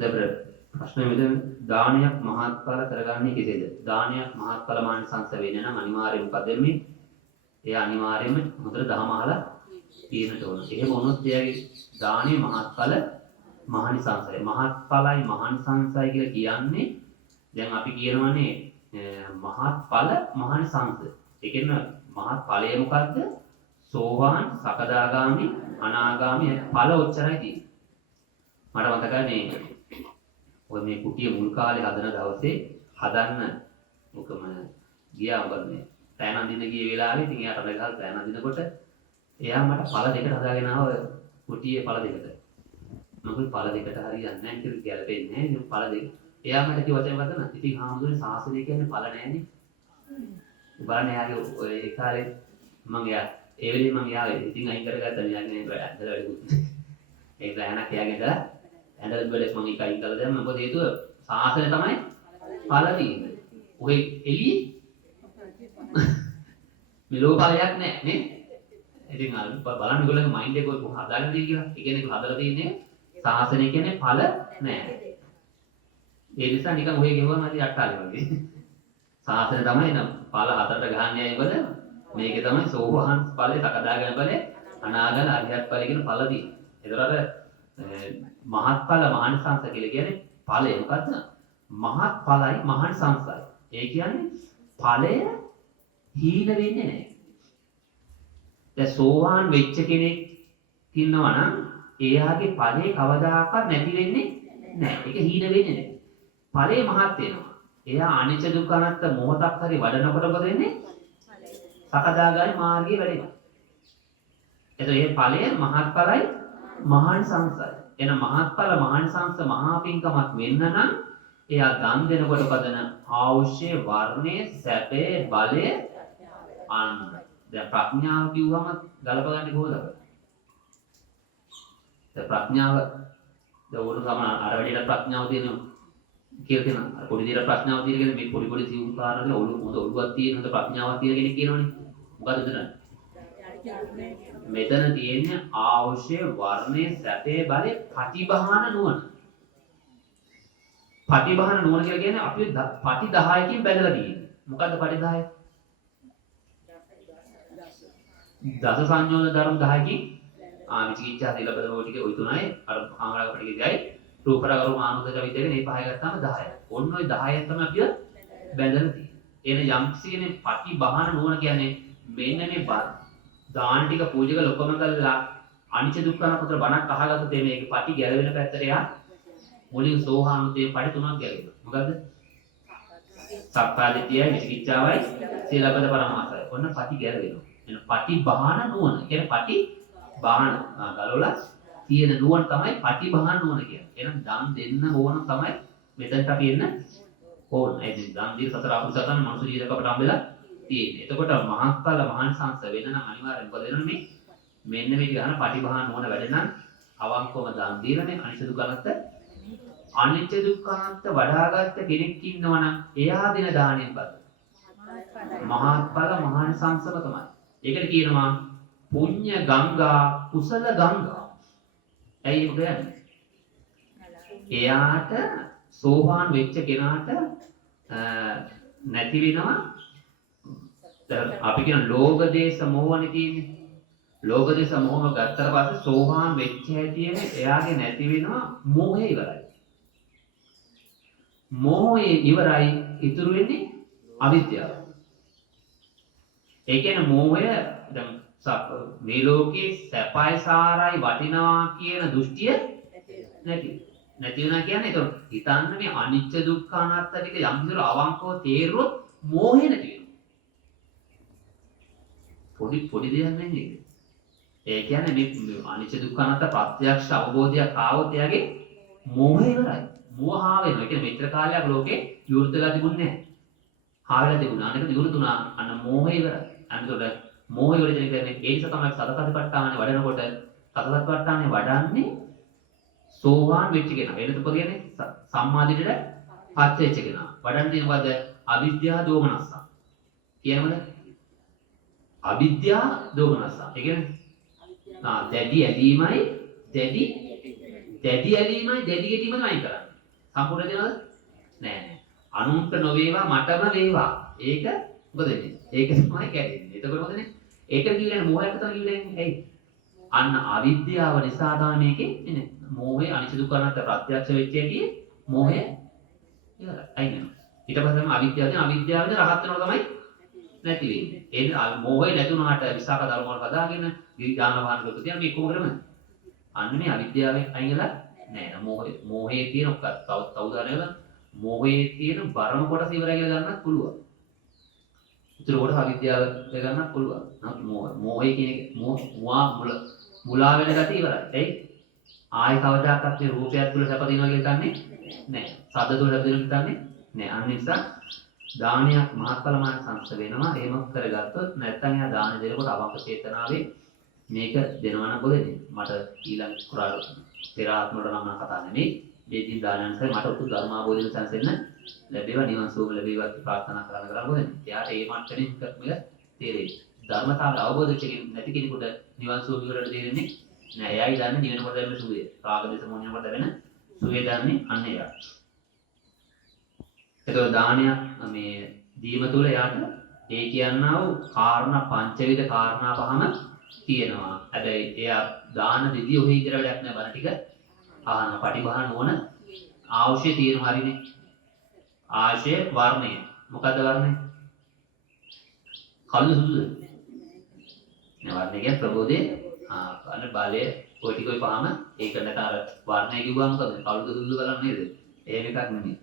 දැන් ප්‍රශ්නේ මෙතන දානයක් මහත්ඵල කරගන්නේ කෙසේද? දානයක් මහත්ඵල මානසංශ වෙන්නේ නම් අනිවාර්යයෙන් මොකද වෙන්නේ? ඒ අනිවාර්යයෙන්ම හොඳට දහම අහලා තියෙන්න ඕන. එහෙම වුණොත් එයාගේ දානේ මහත්ඵල මහනිසංසය. මහත්ඵලයි මහනිසංසය කියලා කියන්නේ දැන් අපි කියනවානේ මහත්ඵල මහනිසංස. ඒ කියන්නේ මහත්ඵලය මොකද්ද? සෝවාන්, සකදාගාමි, අනාගාමි ඵල ඔච්චරයි තියෙන්නේ. මට මතකයි මේ ඔය මේ කුටිය මුල් කාලේ හදන දවසේ හදන්න මොකම ගියා වගේ පෑන අඳින්න ගිය වෙලාවේ ඉතින් එයාට රගහල් පෑන අඳිනකොට එයා මට පළ දෙකට හදාගෙන ආව කුටියේ පළ දෙකට. මොකද පළ දෙකට හරියන්නේ නැහැ කියලා ගැලපෙන්නේ නැහැ. ඉතින් පළ දෙක. එයා මට කිව්ව වචන වදන. ඉතින් හාමුදුරනේ ශාසනය කියන්නේ පළ නැහැනේ. බලන්න එයාගේ ඔය ඒ කාලේ මම එයා ඒ වෙලේ මම එයා ඉතින් අයින් කරගත්තා මෙයාගේ ඇඳලා වැඩිකුත්. ඒක දැනක් එයාගේ ඇඳලා ඇඳලා බඩේ මම ඒක අයින් කරලා දැම්ම. මොකද හේතුව ශාසනය තමයි පළ තියෙන්නේ. ඔය එළියේ මෙලෝ ඵලයක් නැහැ නේ. ඉතින් බලන්න ඒගොල්ලන්ගේ මයින්ඩ් එක කොහොමද හදාගෙන තියෙන්නේ කියලා. ඒ කියන්නේ හදලා තියෙන්නේ ශාසනය කියන්නේ ඵල නැහැ. ඒ නිසා නිකන් ඔය ගෙවුවම ඇති අට්ටාලේ වගේ. ශාසනය තමයි නම් ඵල හතරට ගහන්නේ අයවල මේකේ තමයි සෝවාන් ඵලේ, සකදාගාමී ඵලේ, අනාගාමී අරිහත් ඵලේ කියන ඵල තියෙන්නේ. ඒතරට මහත්ඵල මහානිසංස කියලා කියන්නේ ඵලය මොකද්ද? මහත්ඵලයි මහානිසංසයි. ඒ කියන්නේ ඵලය හීන වෙන්නේ නැහැ. දැන් සෝවාන් වෙච්ච කෙනෙක් ඉන්නවා නම් එයාගේ ඵලේ කවදාකවත් නැති වෙන්නේ නැහැ. ඒක හීන වෙන්නේ නැහැ. ඵලේ මහත් වෙනවා. එයා අනිච්ච දුක්ඛ අනාත්ම මොහොතක් හරි වඩනකොට මොකද වෙන්නේ? සකදාගාමී මාර්ගයේ වැඩෙනවා. එතකොට මේ ඵලය මහත්ඵලයි මහානිසංසයි. එන මහත්ඵල මහානිසංස මහා පිංකමක් වෙන්න නම් එයා දන් දෙනකොට පදන ආවශ්‍ය වර්ණයේ සැපේ බලය අන්න. දැන් ප්‍රඥාව කිව්වම ගලපගන්නේ කොහොමද? දැන් ප්‍රඥාව දැන් ඕන සමන අර වැඩියට ප්‍රඥාව තියෙනවා කියලා තියෙනවා. අර පොඩි දිහට ප්‍රඥාව තියෙන කෙනෙක් මේ පොඩි සිවුම් කාරණේ ඔළුවක් තියෙන හොඳ ප්‍රඥාවක් තියෙන කෙනෙක් කියනවනේ. මොකද උදේ මෙතන තියෙන්නේ ආවශ්‍ය වර්ණයේ සැපේ බලේ ප්‍රතිබහන නුවණ. ප්‍රතිබහන නුවණ කියලා කියන්නේ අපි පටි 10කින් බැලලා තියෙන්නේ. මොකද්ද පටි 10? දස සංයෝජන ධර්ම 10කින් විචිකිච්ඡා සීලබ්බත රෝටිකේ ওই තුනයි අර ආමරාග පිටිකේයි රූපරාගරු මානුෂ චවිතේ මේ පහය ගත්තාම 10යි. ඔන්න ඔය 10න් තමයි අපි බැඳලා තියෙන්නේ. එන යම්කිසිනේ ප්‍රතිබහන නුවණ කියන්නේ මෙන්න මේ දාන ටික පූජක ලොකම කළා අනිච්ච දුක්ඛ අනාත්ම බණක් අහගත්තොත් මේකේ පටි ගැලවෙන පැත්තට යා මුලින් සෝහානුතේ පටි තුනක් ගැලවෙනවා. මොකද්ද? සක්කාදිට්ඨියයි විචිකිච්ඡාවයි සීලබ්බත පරමාසය. ඔන්න පටි ගැලවෙනවා. එන පටි බහන නුවණ. කියන්නේ පටි බහන ගලවලා තියෙන නුවණ තමයි පටි බහන නුවණ කියන්නේ. එහෙනම් දන් දෙන්න ඕන තමයි මෙතනට අපි එන්න ඕන. ඒ දන් දීලා සතර අකුසලයන් මනුෂ්‍ය ජීවිතයකට හම්බෙලා තියෙන්නේ. එතකොට මහත්ඵල මහානිසංස වෙන නම් අනිවාර්යෙන් මොකද වෙනන්නේ? මෙන්න මේක ගන්න පටිභාන නොවන වැඩ නම් අවංකවම දන් දීලානේ අනිච්ච දුක්ඛ අනාත්ම අනිච්ච දුක්ඛ අනාත්ම වඩාගත්ත කෙනෙක් ඉන්නවා නම් එයා දෙන දාණයෙන් බද මහත්ඵල මහානිසංසම තමයි. ඒකට කියනවා පුඤ්ඤ ගංගා කුසල ගංගා. ඇයි ඒක කියන්නේ? එයාට සෝවාන් වෙච්ච කෙනාට නැති වෙනවා අපි කියන ලෝභ දේශ මොහොනේ තියෙන්නේ. ලෝභ දේශ මොහොම ගත්තට පස්සේ සෝවාන් වෙච්ච හැටියෙම එයාගේ නැති වෙනවා මෝහය ඉවරයි. මෝහය ඉවරයි ඉතුරු වෙන්නේ අවිද්‍යාව. ඒ කියන්නේ මෝහය දැන් මේ ලෝකේ සැපයි සාරයි වටිනවා කියන දෘෂ්ටිය නැති වෙනවා කියන්නේ ඒක හිතන්න මේ අනිච්ච දුක්ඛ අනාත්ම ටික යම් විදිහට අවංකව තේරුවොත් මෝහය නැති වෙනවා. පොඩි දෙයක් නෙමෙයි. ඒ කියන්නේ මේ අනිච්ච දුක්ඛ අනාත්ම ප්‍රත්‍යක්ෂ අවබෝධයක් ආවොත් එයාගේ මෝහය ඉවරයි. මෝහා වෙනවා. ඒ කියන්නේ මෙච්චර කාලයක් ලෝකේ විවෘත වෙලා තිබුණේ නැහැ. හාවෙලා තිබුණා. අනේක විවෘත වුණා. අන්න මෝහය ඉවරයි. අනිතොට මෝහය ඉවර කියන්නේ ඒ නිසා තමයි සතරපටිපට්ඨානේ වඩනකොට සතරපටිපට්ඨානේ වඩන්නේ සෝවාන් වෙච්ච කෙනා. එනකොට කියන්නේ සම්මාදිටට පත් වෙච්ච කෙනා. වඩන්න තියෙන මොකද? අවිද්‍යාව දෝමනස්ස. කියනවද? අවිද්‍යා දෝමනස්ස. ඒ කියන්නේ දැඩි ඇලීමයි දැඩි ඇලීමයි දැඩි ගැටීමයි අයින් කරන්නේ. සම්පූර්ණ දෙනවද? නෑ. අනුන්ට නොවේවා මටම වේවා. ඒක මොකද වෙන්නේ? ඒක තමයි කැඩෙන්නේ. එතකොට මොකද වෙන්නේ? ඒක කියන්නේ මෝහයක් තමයි කියන්නේ. ඇයි? අන්න අවිද්‍යාව නිසා තමයි මේකේ ඉන්නේ. මෝහය අනිත්‍ය දුක්ඛ අනාත්ම ප්‍රත්‍යක්ෂ වෙච්ච එකේ මෝහය ඉවරයි. අයින්. ඊට පස්සේ තමයි අවිද්‍යාවෙන් රහත් වෙනවා තමයි නැති වෙන්නේ. ඒ මෝහය නැති වුණාට විසාක ධර්ම වල පදාගෙන ඥාන වාහන ලොකු තියෙන මේ කොහොමද? අන්න මේ අවිද්‍යාවෙන් අයින් වෙලා නෑ. මෝහයේ තියෙන උදාහරණයක් මෝහයේ තියෙන බරම කොටස ඉවරයි කියලා ගන්නත් පුළුවන්. ඉතින් උඩ අවිද්‍යාව ගන්නත් පුළුවන්. නමුත් මෝහය කියන එක මුලා වෙන ගැටි ඉවරයි. එයි ආය කවදාකවත් මේ රූපයක් තුල සැප දිනවා කියලා හිතන්නේ නෑ. ශබ්ද තුල සැප දිනවා හිතන්නේ නෑ. අන්න නිසා දානයක් මහත්ඵල මානසංශ වෙනවා. එහෙම කරගත්තොත් නැත්නම් එයා දාන දෙනකොට අවංක චේතනාවේ මේක දෙනවා නම් බොදෙන්නේ. මට ඊළඟ කුරාල පෙර ආත්ම වල නම් කතා නෙමෙයි. දෙකින් දානන්සයි මට උතු ධර්මාභෝධයෙන් සංසෙන්න ලැබේවා නිවන් සුව ලැබේවා ප්‍රාර්ථනා කරලා බොදෙන්නේ. එයාට ඒ මට්ටමින් මේක තේරෙයි. ධර්මතාව අවබෝධ කෙනෙක් නැති කෙනෙකුට නිවන් සුව විවරණ තේරෙන්නේ නෑ. එයායි දන්නේ නිවන කොට ලැබෙන සුවය. රාග දේශ මොහොන කොට ලැබෙන සුවය දන්නේ අන්න එයා. එතකොට දානයක් මේ දීම තුල එයාට ඒ කියන්නා වූ කාරණා පංචවිධ කාරණා පහම තියෙනවා. හැබැයි එයා දාන දෙවිය ඔහි ඉතර වැඩක් නෑ. බණ ටික ආන පටිභාන නොවන ආශය තියෙන හරිනේ. ආශය වර්ණය. මොකද්ද වර්ණය? කළු සුදුද? නේ වර්ණය කියන්නේ ප්‍රබෝධය. අන්න බලය ඔය ටික ඔය පහම ඒක නැතර වර්ණය කිව්වම මොකද? කළුද සුදුද බලන්නේ නේද? එහෙම එකක් නෙමෙයි.